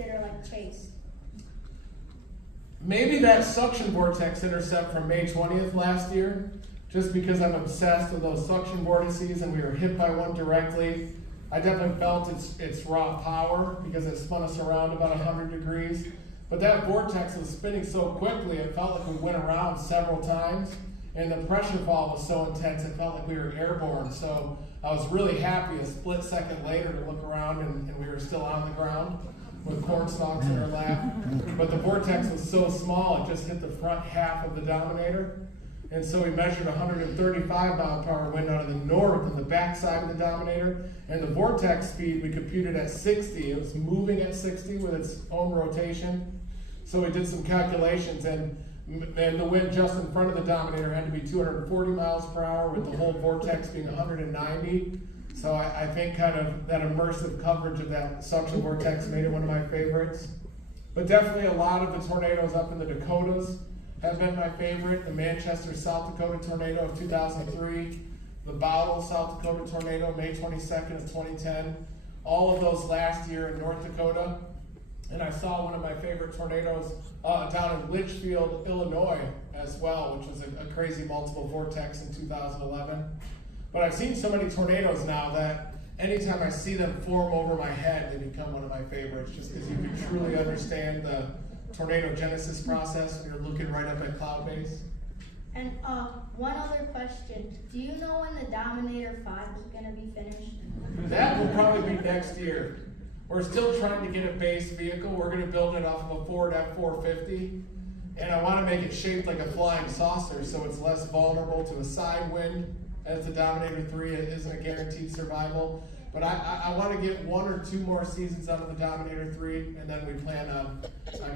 intercepted or like chased? Maybe that suction vortex intercept from May 20th last year, just because I'm obsessed with those suction vortices and we were hit by one directly. I definitely felt its raw power because it spun us around about 100 degrees. But that vortex was spinning so quickly, it felt like we went around several times. And the pressure fall was so intense, it felt like we were airborne. So I was really happy a split second later to look around and we were still on the ground with corn stalks in our lap. But the vortex was so small, it just hit the front half of the Dominator. And so we measured 135 mile per hour wind out of the north and the backside of the Dominator. And the vortex speed we computed at 60. It was moving at 60 with its own rotation. So we did some calculations, and the wind just in front of the Dominator had to be 240 miles per hour with the whole vortex being 190. So I think kind of that immersive coverage of that suction vortex made it one of my favorites. But definitely a lot of the tornadoes up in the Dakotas have been my favorite. The Manchester, South Dakota tornado of 2003, the Bowdle, South Dakota tornado, May 22nd of 2010, all of those last year in North Dakota. And I saw one of my favorite tornadoes down in Litchfield, Illinois as well, which was a crazy multiple vortex in 2011. But I've seen so many tornadoes now that anytime I see them form over my head, they become one of my favorites, just because you can truly understand the tornado genesis process when you're looking right up at cloud base. And one other question. Do you know when the Dominator 5 is going to be finished? That will probably be next year. We're still trying to get a base vehicle. We're going to build it off of a Ford F-450. And I want to make it shaped like a flying saucer so it's less vulnerable to a side wind, as the Dominator 3 isn't a guaranteed survival. But I want to get 1 or 2 more seasons out of the Dominator 3, and then we plan on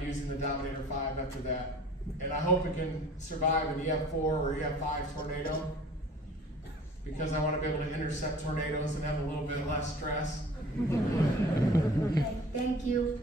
using the Dominator 5 after that. And I hope it can survive an EF4 or EF5 tornado, because I want to be able to intercept tornadoes and have a little bit less stress. Okay, thank you.